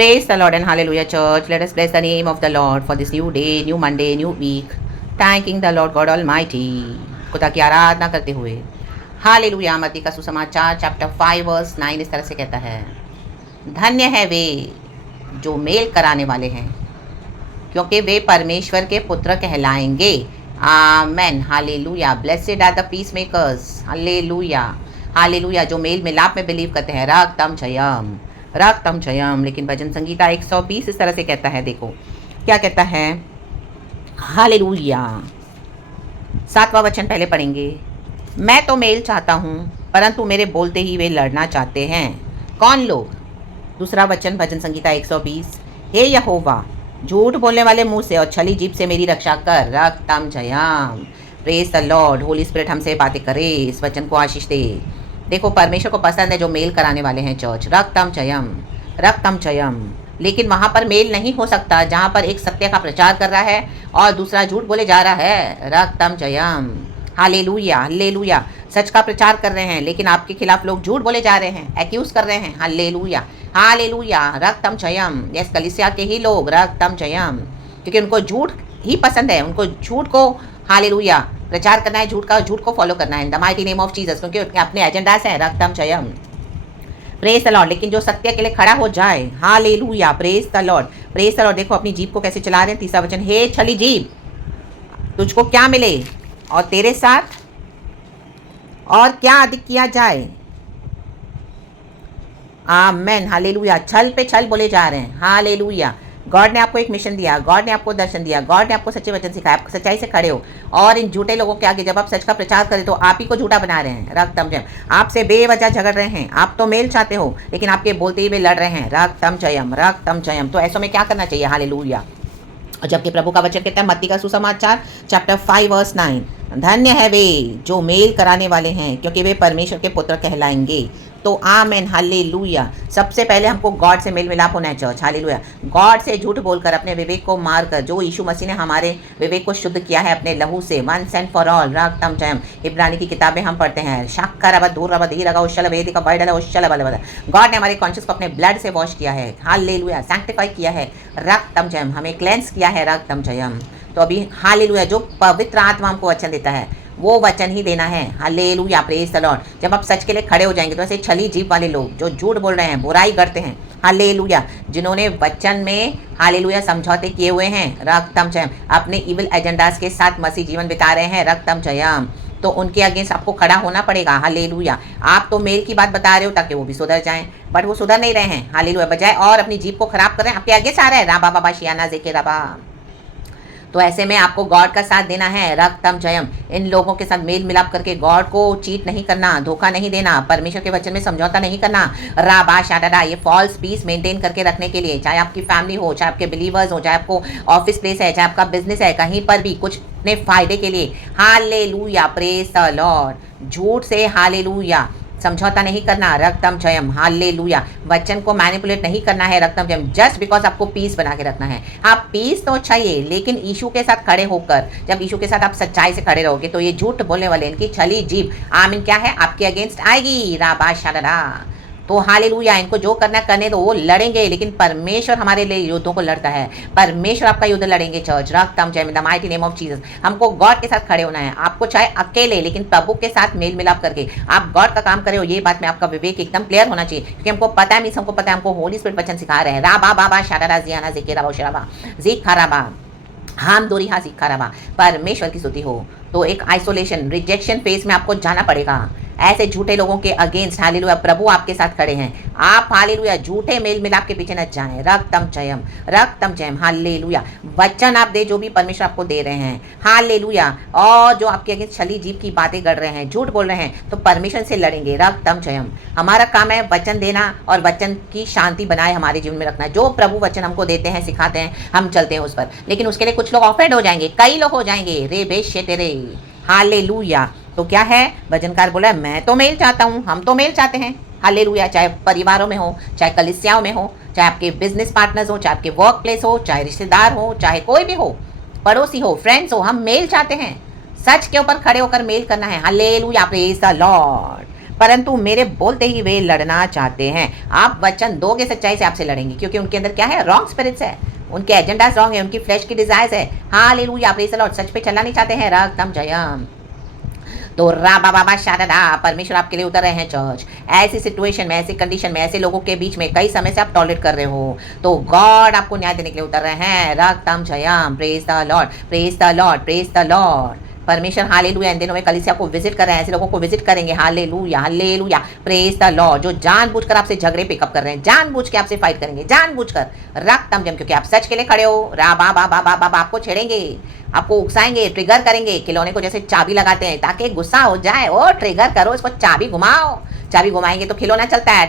Praise the Lord and hallelujah, church. Let us bless the name of the Lord for this new day, new Monday, new week. Thanking the Lord God Almighty. खुदा की आराधना करते हुए hallelujah. मत्ती का सुसमाचार chapter 5 verse 9 इस तरह से कहता है, धन्य है वे जो मेल कराने वाले हैं, क्योंकि वे परमेश्वर के पुत्र कहलाएंगे। Amen, hallelujah. Blessed are the peacemakers, hallelujah, hallelujah. जो मेल मिलाप में बिलीव करते हैं, रक्तम जयम, रक्तम जयम। लेकिन भजन संगीता 120 इस तरह से कहता है, देखो क्या कहता है, हालेलुया। 7वां वचन पहले पढ़ेंगे। मैं तो मेल चाहता हूँ, परंतु मेरे बोलते ही वे लड़ना चाहते हैं। कौन लोग? दूसरा वचन भजन संगीता 120, हे यहोवा, झूठ बोलने वाले मुंह से और छली जीभ से मेरी रक्षा कर, रक्तम जयम। Praise the Lord. Holy Spirit हमसे बातें करे, इस वचन को आशीष दे। देखो, परमेश्वर को पसंद है जो मेल कराने वाले हैं चर्च, रक्तम जयम, रक्तम जयम। लेकिन वहाँ पर मेल नहीं हो सकता जहाँ पर एक सत्य का प्रचार कर रहा है और दूसरा झूठ बोले जा रहा है, रक्तम जयम, हालेलुया, हालेलुया। सच का प्रचार कर रहे हैं लेकिन आपके खिलाफ लोग झूठ बोले जा रहे हैं, एक्यूज कर रहे हैं, हालेलुया, हालेलुया, रक्तम जयम। यस, कलीसिया के ही लोग, रक्तम जयम, क्योंकि उनको झूठ ही पसंद है, उनको झूठ को हालेलुया प्रचार करना है, झूठ का, झूठ को फॉलो करना है in the mighty name of Jesus, क्योंकि उनके अपने एजेंडास हैं, रक्तम जयम। Praise the Lord. लेकिन जो सत्य के लिए खड़ा हो जाए, hallelujah, praise the Lord, praise the Lord. देखो अपनी जीभ को कैसे चला रहे हैं। तीसरा वचन, हे छली जीभ, तुझको क्या मिले और तेरे साथ और क्या अधिक किया जाए। आमेन, हालेलुया। छल पे छल बोले जा रहे हैं, हालेलुया। गॉड ने आपको एक मिशन दिया, गॉड ने आपको दर्शन दिया, गॉड ने आपको सच्चे वचन सिखाया, आप सच्चाई से खड़े हो और इन झूठे लोगों के आगे जब आप सच का प्रचार करें तो आप ही को झूठा बना रहे हैं, रक्तम जयम। आपसे बेवजह झगड़ रहे हैं, आप तो मेल चाहते हो लेकिन आपके बोलते ही वे लड़ रहे हैं, रक्तम जयम, रक्तम जयम। तो ऐसों में क्या करना चाहिए, हालेलुया। और जबकि प्रभु का वचन कहता है, मत्ती का सुसमाचार चैप्टर 5 वर्स 9, धन्य है वे जो मेल कराने वाले हैं, क्योंकि वे परमेश्वर के पुत्र कहलाएंगे। तो आमेन, हालेलुया। सबसे पहले हमको गॉड से मेल मिलाप होना है चर्च, हालेलुया। गॉड से झूठ बोलकर अपने विवेक को मारकर, जो यीशु मसीह ने हमारे विवेक को शुद्ध किया है अपने लहू से, once and for all, रक्तम Jayam. इब्रानी की किताबें हम पढ़ते हैं, शाखा रबा दूर रबा धी रगा उशल वेदी का बैडल उशल बल। गॉड ने हमारे कॉन्शियस को अपने ब्लड से वॉश किया है, हालेलुया, सैंक्टिफाई किया है, रक्तम जयम, हमें क्लेंस किया है, रक्तम जयम। तो अभी हालेलुया, जो पवित्र आत्मा हमको वचन देता है वो वचन ही देना है, हालेलुया, प्रेज द लॉर्ड। जब आप सच के लिए खड़े हो जाएंगे तो ऐसे छली जीभ वाले लोग जो झूठ बोल रहे हैं, बुराई करते हैं, हालेलुया, जिन्होंने वचन में हालेलुया समझौते किए हुए हैं, रक्तम जयम, अपने इविल एजेंडास के साथ मसीह जीवन बिता रहे हैं, रक्तम जयम, तो उनके अगेंस्ट आपको खड़ा होना पड़ेगा, हालेलुया। आप तो मेल की बात बता रहे हो ताकि वो भी सुधर जाएं, बट वो सुधर नहीं रहे हैं, हालेलुया। बजाय और अपनी जीभ को खराब कर रहे हैं, आपके अगेंस्ट आ रहा है, राबा बाबा शियाना जेके रबा। तो ऐसे में आपको गॉड का साथ देना है, रक्तम जयम। इन लोगों के साथ मेल मिलाप करके गॉड को चीट नहीं करना, धोखा नहीं देना, परमेश्वर के वचन में समझौता नहीं करना, राबा शाडा, ये फॉल्स पीस मेंटेन करके रखने के लिए, चाहे आपकी फैमिली हो, चाहे आपके बिलीवर्स हो, चाहे आपको ऑफिस प्लेस है, चाहे आपका बिजनेस है, कहीं पर भी कुछ अपने फायदे के लिए, हालेलुया, प्रेज द लॉर्ड। झूठ से हालेलुया समझौता नहीं करना, रक्तम जयम, हालेलुया। वचन को मैनिपुलेट नहीं करना है, रक्तम जयम, जस्ट बिकॉज आपको पीस बना के रखना है। आप पीस तो चाहिए लेकिन यीशु के साथ खड़े होकर, जब यीशु के साथ आप सच्चाई से खड़े रहोगे तो ये झूठ बोलने वाले, इनकी छली जीभ, आमीन, क्या है, आपके अगेंस्ट आएगी, राबा शाडा। तो हालेलुया, इनको जो करना करने दो, वो लड़ेंगे, लेकिन परमेश्वर हमारे लिए युद्धों को लड़ता है, परमेश्वर आपका युद्ध लड़ेंगे चर्च, रक्तम जयम, in the mighty name of Jesus. हमको गॉड के साथ खड़े होना है, आपको चाहे अकेले लेकिन प्रभु के साथ मेल मिलाप करके आप गॉड का काम करे हो, ये बात में आपका विवेक एकदम क्लियर होना चाहिए, क्योंकि हमको पता है, मीन्स हमको पता है, हमको होली स्पिरिट वचन सिखा रहे हैं, राबा बाबा शाडा जियाना जेके रबा शराबा जी खराबा, हम दोरी हा सीखा रबा। परमेश्वर की स्तुति हो। तो एक आइसोलेशन, रिजेक्शन फेज में आपको जाना पड़ेगा, ऐसे झूठे लोगों के अगेंस्ट, हालेलुया। प्रभु आपके साथ खड़े हैं, आप हालेलुया झूठे मेल मिलाप के पीछे न जाएं, रक्तम जयम, रक्तम जयम, हालेलुया। वचन आप दे जो भी परमेश्वर आपको दे रहे हैं, हालेलुया। और जो आपके अगेंस्ट छली जीभ की बातें कर रहे हैं, झूठ बोल रहे हैं, तो परमेश्वर से लड़ेंगे, रक्तम जयम। हमारा काम है वचन देना और वचन की शांति बनाए हमारे जीवन में रखना। जो प्रभु वचन हमको देते हैं, सिखाते हैं, हम चलते हैं उस पर, लेकिन उसके लिए कुछ लोग ऑफेंड हो जाएंगे, कई लोग हो जाएंगे, रे बेशे तेरे, हालेलुया। तो क्या है, भजनकार बोला, मैं तो मेल चाहता हूँ, हम तो मेल चाहते हैं, हालेलुया। चाहे परिवारों में हो, चाहे कलीसियाओं में हो, चाहे आपके बिजनेस पार्टनर्स हो, चाहे आपके वर्क प्लेस हो, चाहे रिश्तेदार हो, चाहे कोई भी हो, पड़ोसी हो, फ्रेंड्स हो, हम मेल चाहते हैं, सच के ऊपर खड़े होकर मेल करना है, हालेलुया, प्रेज द लॉर्ड, परंतु मेरे बोलते ही वे लड़ना चाहते हैं। आप वचन दोगे, सच्चाई से आपसे लड़ेंगे, क्योंकि उनके अंदर क्या है, रॉन्ग स्पिरिट्स है, उनके एजेंडास रॉन्ग है, उनकी फ्लैश की डिजायर्स है। Hallelujah, praise the Lord. सच पे चलना नहीं चाहते हैं। रक्तम जयम। तो राबा बाबा शारदा, परमेश्वर आपके लिए उतर रहे हैं चर्च। ऐसी सिचुएशन में, ऐसी कंडीशन में, ऐसे लोगों के बीच में कई समय से आप टॉलरेट कर रहे हो, तो गॉड आपको न्याय देने के लिए उतर रहे हैं। रक्तम जयम। Praise the Lord, praise the Lord, praise the Lord. परमेश्वर हालेलुया इन दिनों में कलीसिया को विजिट कर रहे हैं, ऐसे लोगों को विजिट करेंगे। Hallelujah, hallelujah, praise the Lord. जो जानबूझकर आपसे झगड़े पिकअप कर रहे हैं, जानबूझ के आपसे फाइट करेंगे, जानबूझकर। रक्तम जम, क्योंकि आप सच के लिए खड़े हो। राबा बाबा बाबा, आपको छेड़ेंगे, आपको उकसाएंगे, ट्रिगर करेंगे, खिलौने को जैसे चाबी लगाते हैं ताकि गुस्सा हो जाए। ओ ट्रिगर करो इसको, चाबी घुमाओ। चाबी घुमाएंगे तो खिलौना चलता है,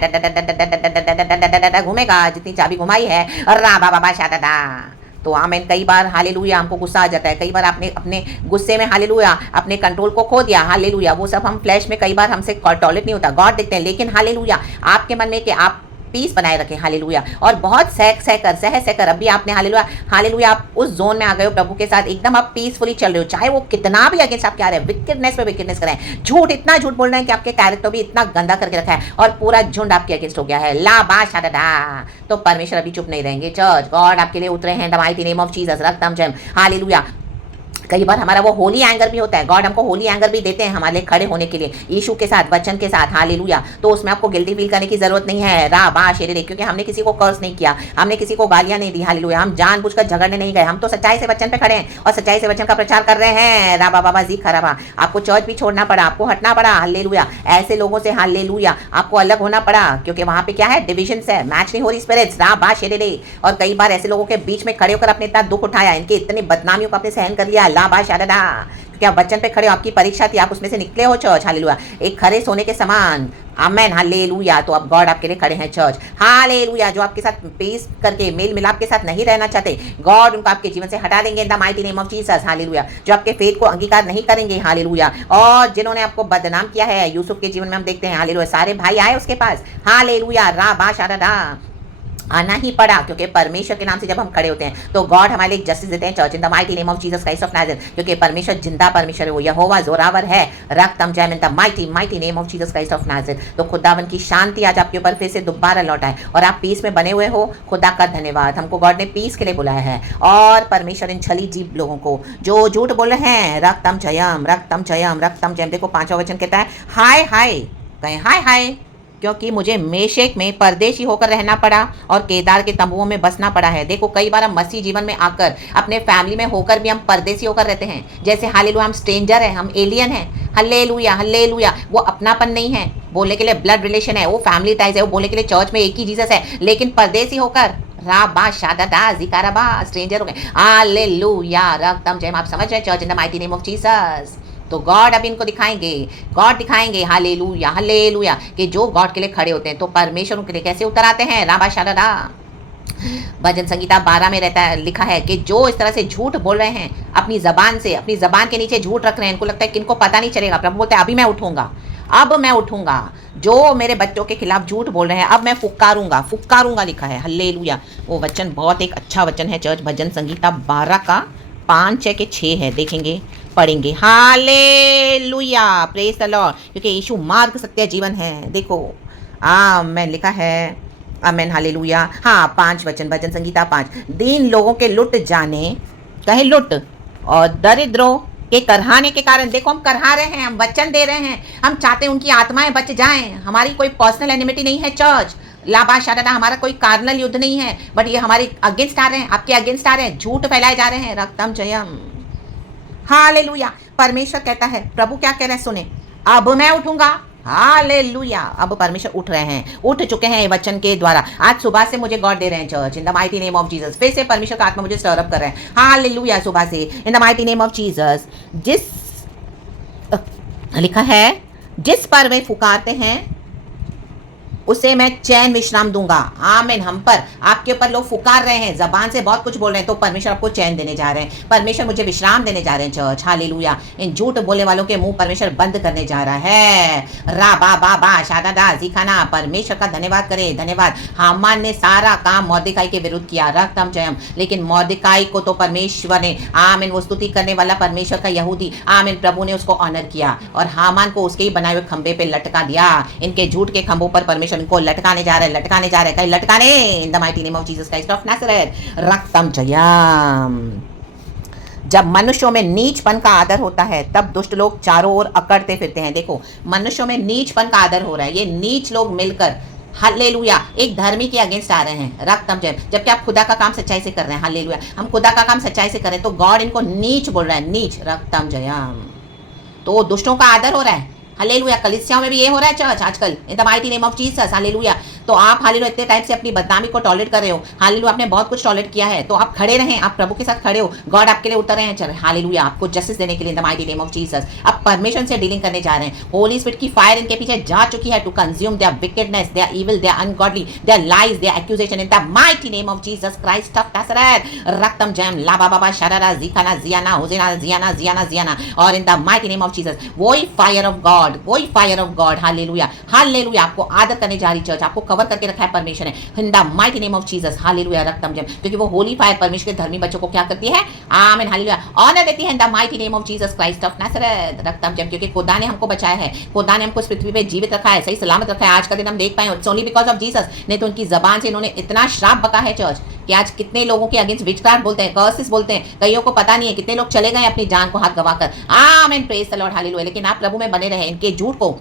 घूमेगा जितनी चाबी घुमाई है। राबा बाबा शारदा। तो आमेन। कई बार हालेलुया हमको गुस्सा आ जाता है, कई बार आपने अपने गुस्से में हालेलुया अपने कंट्रोल को खो दिया। हालेलुया, वो सब हम फ्लैश में कई बार हमसे टॉलरेट नहीं होता, गॉड देखते हैं। लेकिन हालेलुया आपके मन में कि आप पीस बनाए रखें। हालेलुया, और बहुत सहकर अभी आपने हालेलुया हालेलुया आप उस जोन में आ गए हो प्रभु के साथ, एकदम आप पीसफुली चल रहे हो। चाहे वो कितना भी अगेंस्ट आपके आ रहे हैं, विकेडनेस पे विकेडनेस करें, झूठ इतना झूठ बोल रहे हैं कि आपके कैरेक्टर भी इतना गंदा करके रखा है और पूरा झुंड आपके अगेंस्ट हो गया है। ला बा शारदा। तो परमेश्वर अभी चुप नहीं रहेंगे। चर्च, गॉड आपके लिए उतरे हैं। The mighty name of Jesus. रक्तम जयम। हालेलुया। कई बार हमारा वो होली एंगर भी होता है, गॉड हमको होली एंगर भी देते हैं हमारे लिए खड़े होने के लिए, यीशु के साथ, वचन के साथ। हालेलुया। तो उसमें आपको गिल्टी फील करने की जरूरत नहीं है। रा बा शेरे, क्योंकि हमने किसी को कर्स नहीं किया, हमने किसी को गालियां नहीं दी। हालेलुया, हम जानबूझकर झगड़ने नहीं गए, हम तो सच्चाई से वचन पे खड़े हैं और सच्चाई से वचन का प्रचार कर रहे हैं। राबा बाबा जी खराबा। आपको चर्च भी छोड़ना पड़ा, आपको हटना पड़ा। हालेलुया, ऐसे लोगों से हालेलुया आपको अलग होना पड़ा, क्योंकि वहां पे क्या है, डिविजन है, मैच नहीं हो रही स्पिरिट्स। रा बा शेरे। और कई बार ऐसे लोगों के बीच में खड़े होकर अपने इतना दुख उठाया, इनके इतनी बदनामियों को आपने सहन कर लिया। ला बा शारदा, क्योंकि आप वचन पे खड़े हो, आपकी परीक्षा थी, आप उसमें से निकले हो। चर्च, हालेलुया, एक खरे सोने के समान। आमेन, हालेलुया। तो अब गॉड आपके लिए खड़े हैं। Church, hallelujah. जो आपके साथ पेश करके मेल मिलाप के साथ नहीं रहना चाहते, गॉड उनको आपके जीवन से हटा देंगे इन the mighty name of Jesus. Hallelujah. जो आपके फेथ को अंगीकार नहीं करेंगे, हालेलुया, और जिन्होंने आपको बदनाम किया है, यूसुफ के जीवन में हम देखते हैं, हालेलुया, सारे भाई आए उसके पास। हालेलुया, रा बा शारदा, आना ही पड़ा, क्योंकि परमेश्वर के नाम से जब हम खड़े होते हैं तो गॉड हमारे लिए जस्टिस देते हैं। Church, in the mighty name of Jesus Christ of Nazareth, क्योंकि परमेश्वर जिंदा परमेश्वर है, वो यहोवा जोरावर है। रक्तम जयम, in the mighty mighty name of Jesus Christ of Nazareth. तो खुदावन की शांति आज आपके ऊपर फिर से दोबारा लौटा है और आप पीस में बने हुए हो। खुदा का धन्यवाद, हमको गॉड ने पीस के लिए बुलाया है। और परमेश्वर इन छली जीव लोगों को जो झूठ बोल रहे हैं, रक्तम जयम, रक्तम जयम, रक्तम जयम। देखो 5वां वचन कहता है, हाय हाय, कहें हाय हाय, क्योंकि मुझे मेशेक में परदेशी होकर रहना पड़ा और केदार के तंबुओं में बसना पड़ा है। देखो कई बार हम मसीह जीवन में आकर, अपने फैमिली में होकर भी हम परदेशी होकर रहते हैं। जैसे हालेलुया, हम स्ट्रेंजर हैं, हम एलियन हैं। Hallelujah, hallelujah. वो अपनापन नहीं है, बोलने के लिए ब्लड रिलेशन है, वो फैमिली टाइज है, वो बोलने के लिए चर्च में एक ही जीसस है, लेकिन परदेशी होकर राबा शादादा जिकाराबा स्ट्रेंजर हो गए। हालेलुया, रक्तम जयम। आप समझ रहे हैं? Church, in the mighty name of Jesus. तो गॉड अब इनको दिखाएंगे, गॉड दिखाएंगे, हालेलुया, हालेलुया, कि जो गॉड के लिए खड़े होते हैं तो परमेश्वर उनके लिए कैसे उतर आते हैं। राबा शारदा। भजन संगीता 12 में रहता है, लिखा है कि जो इस तरह से झूठ बोल रहे हैं अपनी जबान से, अपनी जबान के नीचे झूठ रख रहे हैं, इनको लगता है कि इनको पता नहीं चलेगा। प्रभु बोलते हैं अभी मैं उठूंगा, अब मैं उठूंगा। जो मेरे बच्चों के खिलाफ झूठ बोल रहे हैं अब मैं फुकारूंगा, फुकारूंगा, लिखा है। हालेलुया। वो वचन बहुत एक अच्छा वचन है चर्च, भजन संगीता 12 का 5 है कि 6 है, देखेंगे, पढ़ेंगे। हालेलुया, प्रेज द लॉर्ड, क्योंकि यीशु मार्ग, सत्य, जीवन है। देखो मैं लिखा है, आमेन, हालेलुया। हाँ, 5 वचन, भजन संगीता 5। दीन लोगों के लुट जाने, कहे लुट, और दरिद्रों के करहाने के कारण, देखो हम करहा रहे हैं, हम वचन दे रहे हैं, हम चाहते हैं उनकी आत्माएं बच जाएं। हमारी कोई पर्सनल एनिमिटी नहीं है चर्च, लाबा शारदा, हमारा कोई कार्नल युद्ध नहीं है, बट ये हमारे अगेंस्ट आ रहे हैं, आपके अगेंस्ट आ रहे हैं, झूठ फैलाए जा रहे हैं। रक्तम जयम, हालेलुया। परमेश्वर कहता है, प्रभु क्या कह रहे हैं, सुने, अब मैं उठूंगा। हालेलुया। अब परमेश्वर उठ रहे हैं, उठ चुके हैं वचन के द्वारा। आज सुबह से मुझे गॉड दे रहे हैं church, in the mighty name of Jesus. फिर से परमेश्वर का आत्मा मुझे स्टर अप कर रहे हैं। हालेलुया, सुबह से इन the mighty name of Jesus. लिखा है, जिस पर वे फुकारते हैं उसे मैं चैन विश्राम दूंगा। आमीन। हम पर आपके ऊपर लोग फुकार रहे हैं, जबान से बहुत कुछ बोल रहे हैं, तो परमेश्वर आपको चैन देने जा रहे हैं, परमेश्वर मुझे विश्राम देने जा रहे हैं चर्च। हालेलुया। इन झूठ बोलने वालों के मुंह परमेश्वर बंद करने जा रहा है। रा बा बा बा शादा दा जिखाना। परमेश्वर का धन्यवाद करे, धन्यवाद। हामान ने सारा काम मॉर्देकाई के विरुद्ध किया, रक्तम जयम, लेकिन मॉर्देकाई को तो परमेश्वर ने, आमीन, वो स्तुति करने वाला परमेश्वर का यहूदी, आमीन, प्रभु ने उसको ऑनर किया और हामान को उसके ही बनाए हुए खंबे पे लटका दिया। इनके झूठ के खंभों पर परमेश्वर इनको लटकाने जा रहे हैं, लटकाने जा रहे हैं, कहीं लटकाने, in the mighty name of Jesus Christ of Nazareth. रक्तम जयम। जब मनुष्यों में नीचपन का आदर होता है तब दुष्ट लोग चारों ओर अकड़ते फिरते हैं। देखो, मनुष्यों में नीचपन का आदर हो रहा है, ये नीच लोग मिलकर हालेलुया एक धर्मी के अगेंस्ट आ रहे हैं। रक्तम जय। जबकि आप खुदा का काम सच्चाई से कर रहे हैं, हालेलुया, हम खुदा का काम सच्चाई से करें तो गॉड इनको नीच बोल रहा है, नीच। रक्तम जयम। तो दुष्टों का आदर हो रहा है, हालेलुया। कलीसियाओं में भी ये हो रहा है चर्च आजकल, इन the mighty name of Jesus, hallelujah. तो आप हालेलुया इतने टाइम से अपनी बदनामी को टॉलरेट कर रहे हो, हालेलुया, आपने बहुत कुछ टॉलरेट किया है, तो आप खड़े रहें, आप प्रभु के साथ खड़े हो, गॉड आपके लिए उतर रहे हैं, चल हालेलुया, आपको जस्टिस देने के लिए, इन the mighty name of Jesus. अब परमेश्वर से डीलिंग करने जा रहे हैं, होली स्पिरिट की फायर इनके पीछे जा चुकी है to consume their wickedness, their evil, their ungodly, their lies, their accusation, in the mighty name of Jesus Christ of Nazareth. रक्तम जयम। ला बाबा बा शरारा जिखाना जियाना होजेना जियाना जियाना जियाना, और in the mighty name of Jesus वही फायर ऑफ गॉड, वही fire of God, hallelujah, hallelujah, आपको आदर करने जा रही चर्च, आपको कवर करके रखा है परमेश्वर ने, in the mighty name of Jesus, hallelujah. रक्तम जयम, क्योंकि वो होली फायर परमेश्वर के धर्मी बच्चों को क्या करती है, आमीन, हालेलुया, ऑनर देती है, in the mighty name of Jesus Christ of Nazareth. रक्तम जयम, क्योंकि खुदा ने हमको बचाया है, खुदा ने हमको इस पृथ्वी पे जीवित रखा है, सही सलामत रखा है, आज का दिन हम देख पाए, it's only because of Jesus. नहीं तो उनकी जबान से इन्होंने इतना श्राप बका है चर्च कि आज कितने लोगों के अगेंस्ट विचक्राफ्ट बोलते हैं, कर्सेस बोलते हैं, कईयों को पता नहीं है, कितने लोग चले गए अपनी जान को हाथ गवाकर। आमीन, प्रेज द लॉर्ड, हालेलुया। लेकिन आप प्रभु में बने रहे, इनके झूठ को,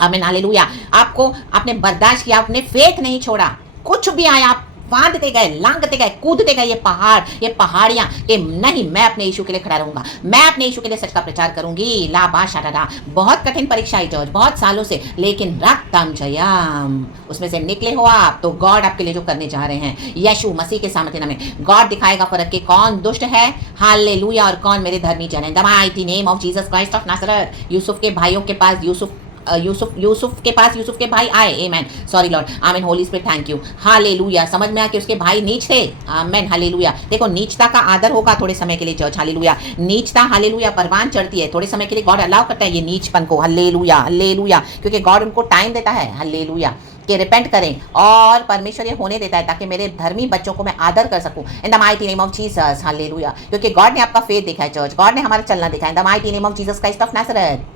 आमीन, हालेलुया, आपको आपने बर्दाश्त किया, आपने फेथ नहीं छोड़ा, कुछ भी आया आप फांदते गए, लांगते गए, कूदते गए, ये पहाड़, ये पहाड़ियां, कि नहीं, मैं अपने यीशु के लिए खड़ा रहूंगा, मैं अपने यीशु के लिए सच का प्रचार करूंगी। ला बा शादा। बहुत कठिन परीक्षा है जॉर्ज, बहुत सालों से, लेकिन रक्तम जयम, उसमें से निकले हो आप, तो गॉड आपके लिए जो करने जा रहे हैं, यीशु मसीह के सामने में गॉड दिखाएगा फर्क कि कौन दुष्ट है, हालेलुया, और कौन मेरे धर्मी जन है, in the mighty name of Jesus Christ of Nazareth. यूसुफ के भाइयों के पास यूसुफ के भाई आए, आमेन, सॉरी लॉर्ड, आमीन, Holi spirit, thank you, hallelujah. समझ में आया कि उसके भाई नीच थे, आमीन, हालेलुया। देखो, नीचता का आदर होगा थोड़े समय के लिए चर्च, हालेलुया, नीचता, हालेलुया, परवान चढ़ती है, थोड़े समय के लिए गॉड अलाउ करता है ये नीचपन को, हालेलुया, हालेलुया, क्योंकि गॉड उनको टाइम देता है, हालेलुया, कि रिपेंट करें, और परमेश्वर ये होने देता है ताकि मेरे धर्मी बच्चों को मैं आदर कर सकूं, इन the mighty name of Jesus, hallelujah, क्योंकि गॉड ने आपका फेथ देखा है चर्च, गॉड ने हमारा चलना देखा है, in the mighty name of Jesus Christ of Nazareth.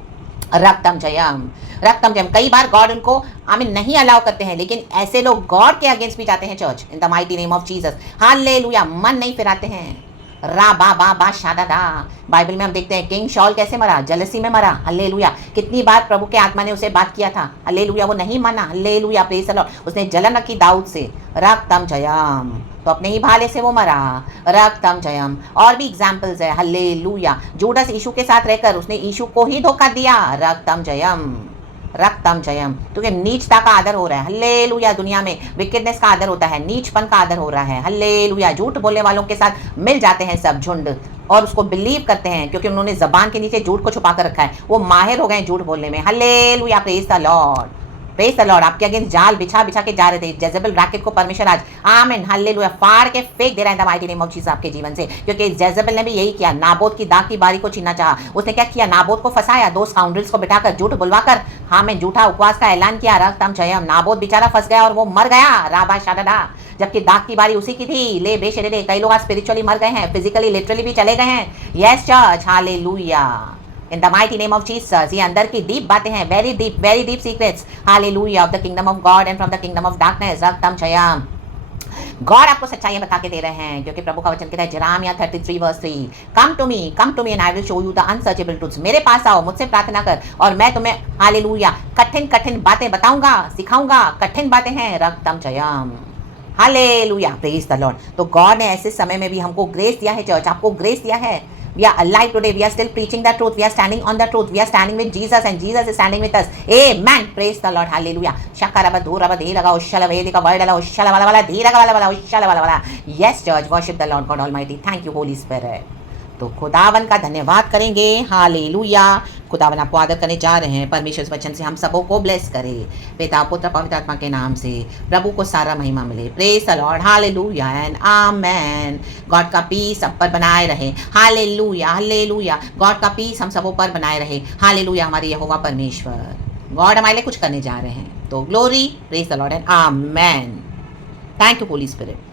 रक्तम जयम, रक्तम जयम। कई बार गॉड उनको आमीन नहीं अलाउ करते हैं, लेकिन ऐसे लोग गॉड के अगेंस्ट भी जाते हैं church, in the mighty name of Jesus, hallelujah, मन नहीं फिराते हैं। रा बा बा बा शादा दा। बाइबल में हम देखते हैं किंग शॉल कैसे मरा, जलसी में मरा, हालेलुया। कितनी बार प्रभु के आत्मा ने उसे बात किया था, हालेलुया, वो नहीं माना, हालेलुया, प्रेज़ द लॉर्ड, उसने जलन रखी दाऊद से, रक्तम जयम, तो अपने ही भाले से वो मरा, रक्तम जयम। और भी एग्जाम्पल्स है, हालेलुया। जूडस यीशु के साथ रहकर उसने यीशु को ही धोखा दिया, रक्तम जयम, रक्तम जयम, क्योंकि नीचता का आदर हो रहा है, हालेलुया। दुनिया में विकेडनेस का आदर होता है, नीचपन का आदर हो रहा है, हालेलुया। झूठ बोलने वालों के साथ मिल जाते हैं सब झुंड, और उसको बिलीव करते हैं, क्योंकि उन्होंने जबान के नीचे झूठ को छुपा कर रखा है, वो माहिर हो गए झूठ बोलने में, hallelujah, praise the Lord, praise the Lord. आपके अगेंस्ट जाल बिछा बिछा के जा रहे थे, जेजेबेल रैकेट को परमेश्वर आज, आमीन, हालेलुया, फाड़ के फेंक दे रहा है the mighty name of Jesus आपके जीवन से, क्योंकि जेजेबेल ने भी यही किया, नाबोत की दाग की बारी को छीनना चाहा। उसने क्या किया, नाबोत को फंसाया, दो स्काउंड्रल्स को बिठाकर झूठ बुलवाकर, हाँ, मैं झूठा उपवास का ऐलान किया, रक्तम जयम। नाबोत बेचारा फंस गया और वो मर गया, राबा शादा, जबकि दाग की बारी उसी की थी। ले बेशरे, कई लोग आज स्पिरिचुअली मर गए हैं, फिजिकली लिटरली भी चले गए हैं, yes church, hallelujah, in the mighty name of Jesus. ये अंदर की डीप बातें हैं, very deep secrets, hallelujah, of the kingdom of God and from the kingdom of darkness, रक्तम जयम। गॉड आपको सच्चाइयां बता के दे रहे हैं, क्योंकि प्रभु का वचन कहता है Jeremiah 33 verse 3, come to me and I will show you the unsearchable truths. मेरे पास आओ, मुझसे प्रार्थना कर, और मैं तुम्हें, हालेलुया, कठिन बातें बताऊंगा, सिखाऊंगा, कठिन बातें हैं, रक्तम जयम, हालेलुया, प्रेज द लॉर्ड। तो गॉड ने ऐसे समय में भी हमको ग्रेस दिया है चर्च, आपको ग्रेस दिया है। We are alive today. We are still preaching the truth. We are standing on the truth. We are standing with Jesus and Jesus is standing with us. Amen. Praise the Lord. Hallelujah. Shakaraba dhuraba dhiraga ushala vedika vardala ushala wala wala dhiraga wala wala ushala wala wala. Yes, church. Worship the Lord God Almighty. Thank you, Holy Spirit. तो खुदावन का धन्यवाद करेंगे। Hallelujah. खुदावन आपको आदर करने जा रहे हैं। परमेश्वर इस वचन से हम सबों को ब्लेस करे, पिता पुत्र पवित्र आत्मा के नाम से। प्रभु को सारा महिमा मिले। Praise the Lord. Hallelujah and amen. God का पीस सब पर बनाए रहे। Hallelujah hallelujah. गॉड का पीस हम सबों पर बनाए रहे। हालेलुया। हमारे यहोवा परमेश्वर गॉड हमारे लिए कुछ करने जा रहे हैं। तो glory, praise the Lord and amen. Thank you Holi spirit.